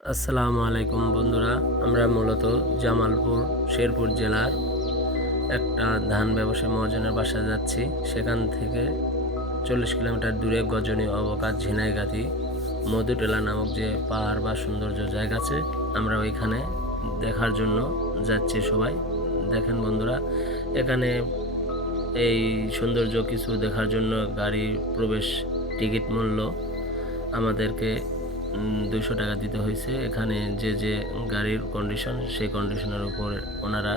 আসসালামু আলাইকুম বন্ধুরা। আমরা মূলত জামালপুর শেরপুর জেলার একটা ধান ব্যবসায়ী মহাজনের বাসায় যাচ্ছি। সেখান থেকে 40 কিলোমিটার দূরে গজনী অবকাশ ঝিনাইগাতি মধুটেলা নামক যে পাহাড় বা সৌন্দর্য জায়গা আছে, আমরা ওইখানে দেখার জন্য যাচ্ছি সবাই। দেখেন বন্ধুরা, এখানে এই সৌন্দর্য কিছু দেখার জন্য গাড়ির প্রবেশ টিকিট মূল্য আমাদেরকে 200 টাকা দিতে হয়েছে। এখানে যে গাড়ির কন্ডিশন, সেই কন্ডিশনের উপর ওনারা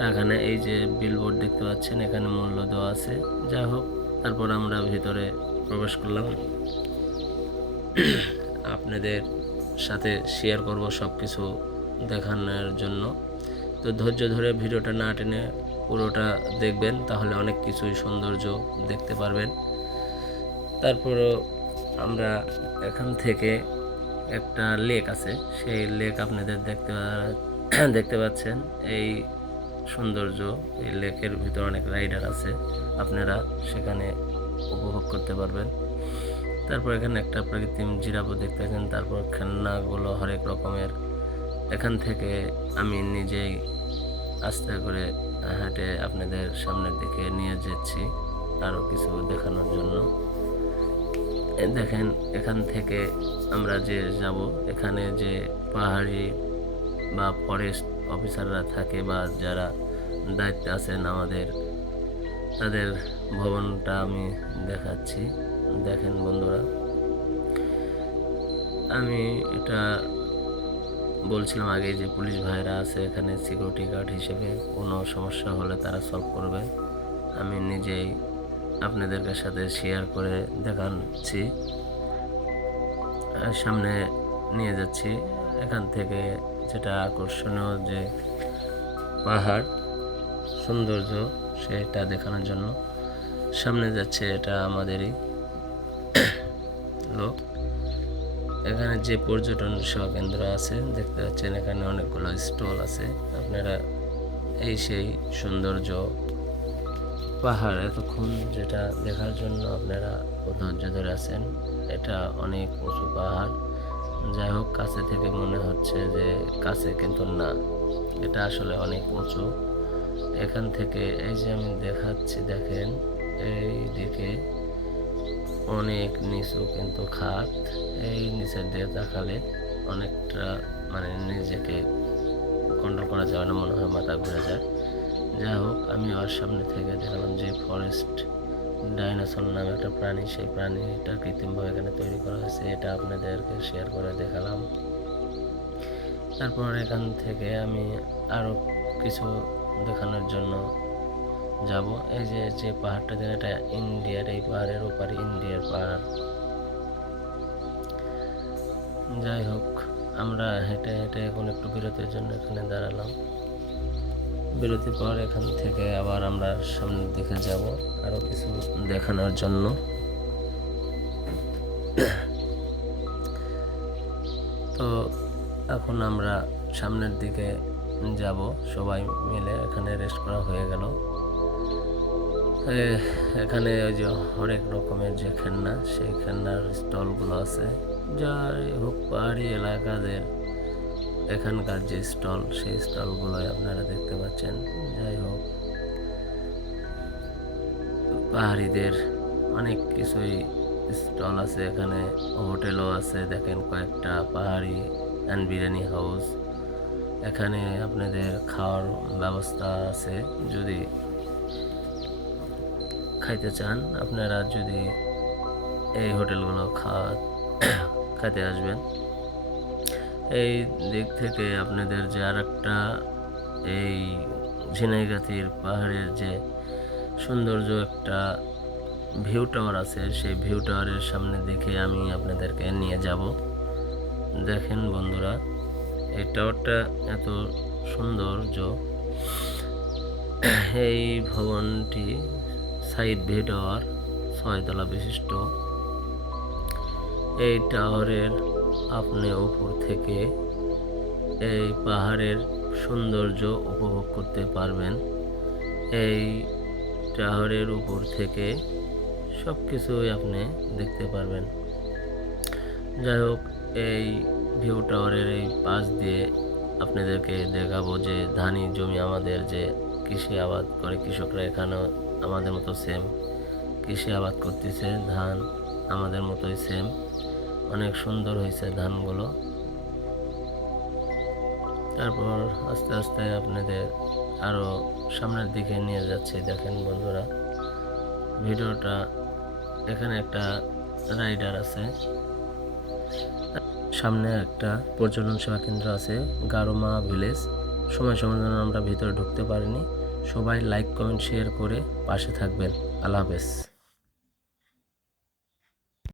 টাকা নেয়। এই যে বিলবোর্ড দেখতে পাচ্ছেন, এখানে মূল্য দেওয়া আছে। যাই হোক, তারপর আমরা ভিতরে প্রবেশ করলাম। আপনাদের সাথে শেয়ার করব সব কিছু দেখানোর জন্য। তো ধৈর্য ধরে ভিডিওটা না টেনে পুরোটা দেখবেন, তাহলে অনেক কিছুই সৌন্দর্য দেখতে পারবেন। তারপরও আমরা এখান থেকে একটা লেক আছে, সেই লেক আপনাদের দেখতে পাচ্ছেন। এই সৌন্দর্য, এই লেকের ভিতর অনেক রাইডার আছে, আপনারা সেখানে উপভোগ করতে পারবেন। তারপর এখানে একটা কৃত্রিম জিরাফও দেখতে পাচ্ছেন। তারপর খেলনাগুলো হরেক রকমের। এখান থেকে আমি নিজেই আস্তে করে হাঁটে আপনাদের সামনের দিকে নিয়ে যাচ্ছি আরও কিছু দেখানোর জন্য। দেখেন, এখান থেকে আমরা যে যাব, এখানে যে পাহাড়ি বা ফরেস্ট অফিসাররা থাকে বা যারা দায়িত্বে আছেন আমাদের, তাদের ভবনটা আমি দেখাচ্ছি। দেখেন বন্ধুরা, আমি এটা বলছিলাম আগে যে পুলিশ ভাইরা আছে এখানে সিকিউরিটি গার্ড হিসেবে, কোনো সমস্যা হলে তারা সলভ করবে। আমি নিজেই আপনাদেরকে সাথে শেয়ার করে দেখাচ্ছি, সামনে নিয়ে যাচ্ছি। এখান থেকে যেটা আকর্ষণীয় যে পাহাড় সৌন্দর্য, সেটা দেখানোর জন্য সামনে যাচ্ছে। এটা আমাদেরই লোক। এখানে যে পর্যটন সেবা কেন্দ্র আছে দেখতে পাচ্ছেন, এখানে অনেকগুলো স্টল আছে। আপনারা এই সেই সৌন্দর্য পাহাড় এতক্ষণ যেটা দেখার জন্য আপনারা ধৈর্য ধরে আছেন। এটা অনেক উঁচু পাহাড়। যাই হোক, কাছে থেকে মনে হচ্ছে যে কাছে, কিন্তু না, এটা আসলে অনেক উঁচু। এখান থেকে এই যে আমি দেখাচ্ছি, দেখেন এই দিকে অনেক নিচু কিন্তু খাত। এই নিচের দিকে তাকালে অনেকটা মানে নিজেকে কন্ট্রোল করা যাবে না, মনে হয় মাথা ঘুরে যায়। যাই হোক, আমি ওর সামনে থেকে দেখালাম যে ফরেস্ট ডাইনোসর নামে একটা প্রাণী, সেই প্রাণীটা কৃত্রিমভাবে এখানে তৈরি করা হয়েছে, এটা আপনাদেরকে শেয়ার করে দেখালাম। তারপর এখান থেকে আমি আরও কিছু দেখানোর জন্য যাব। এই যে পাহাড়টা দেখেন, এটা ইন্ডিয়ার, এই পাহাড়ের ওপারে ইন্ডিয়ার পাহাড়। যাই হোক, আমরা হেঁটে হেঁটে এখন একটু বিরতির জন্য এখানে দাঁড়ালাম। বিরতির পর এখান থেকে আবার আমরা সামনের দিকে যাব আরও কিছু দেখানোর জন্য। তো এখন আমরা সামনের দিকে যাব সবাই মিলে। এখানে রেস্ট করা হয়ে গেল। এখানে ওই যে অনেক রকমের যে খেলনা, সেই খেলনার স্টলগুলো আছে। যাই হোক, পাহাড়ি এলাকাদের এখানকার যে স্টল, সেই স্টলগুলোই আপনারা দেখতে পাচ্ছেন। যাই হোক, পাহাড়িদের অনেক কিছুই স্টল আছে এখানে, হোটেলও আছে। দেখেন কয়েকটা পাহাড়ি অ্যান্ড বিরিয়ানি হাউস। এখানে আপনাদের খাওয়ার ব্যবস্থা আছে, যদি খাইতে চান আপনারা, যদি এই হোটেলগুলো খাইতে আসবেন। এই দিক থেকে আপনাদের যে আর একটা এই ঝিনাইগাতির পাহাড়ের যে সৌন্দর্য একটা ভিউ টাওয়ার আছে, সেই ভিউ টাওয়ারের সামনে দেখে আমি আপনাদেরকে নিয়ে যাব। দেখেন বন্ধুরা, এই টাওয়ারটা এত সৌন্দর্য। এই ভবনটি সাইড ভিউ টাওয়ার, 6 তলা বিশিষ্ট। এই টাওয়ারের আপনি উপর থেকে এই পাহাড়ের সৌন্দর্য উপভোগ করতে পারবেন। এই টাওয়ারের উপর থেকে সব কিছুই আপনি দেখতে পারবেন। যাই হোক, এই ভিউ টাওয়ারের এই পাশ দিয়ে আপনাদেরকে দেখাবো যে ধানি জমি আমাদের যে কৃষি আবাদ করে কৃষকরা, এখানেও আমাদের মতো সেম কৃষি আবাদ করতেছে, ধান আমাদের মতোই সেম। অনেক সুন্দর হয়েছে ধানগুলো। তারপর আস্তে আস্তে আপনাদের আরও সামনের দিকে নিয়ে যাচ্ছি। দেখেন বন্ধুরা, ভিডিওটা এখানে একটা রাইডার আছে, সামনে একটা পর্যটন সেবা কেন্দ্র আছে গারোমা ভিলেজ। সময় সময় জন্য আমরা ভিতরে ঢুকতে পারিনি। সবাই লাইক কমেন্ট শেয়ার করে পাশে থাকবেন। আল্লাহ হাফেজ।